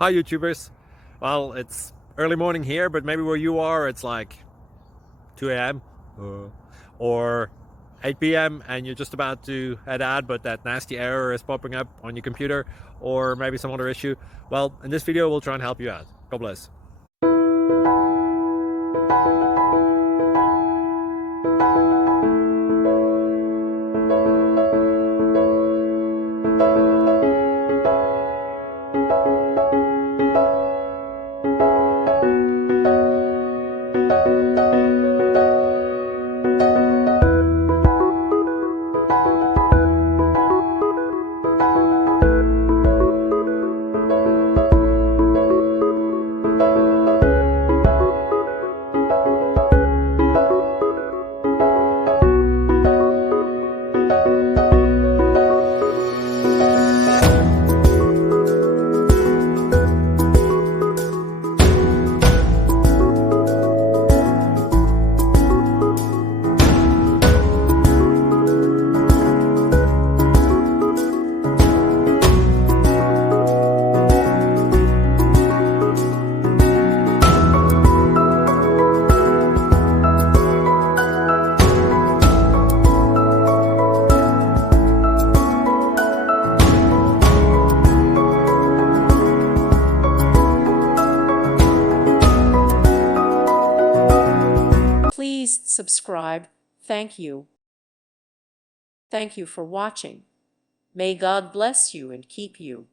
Hi YouTubers. Well, it's early morning here, but maybe where you are it's like 2 a.m. or 8 p.m. and you're just about to head out, but that nasty error is popping up on your computer, or maybe some other issue. Well, in this video we'll try and help you out. God bless. Please subscribe. Thank you. Thank you for watching. May God bless you and keep you.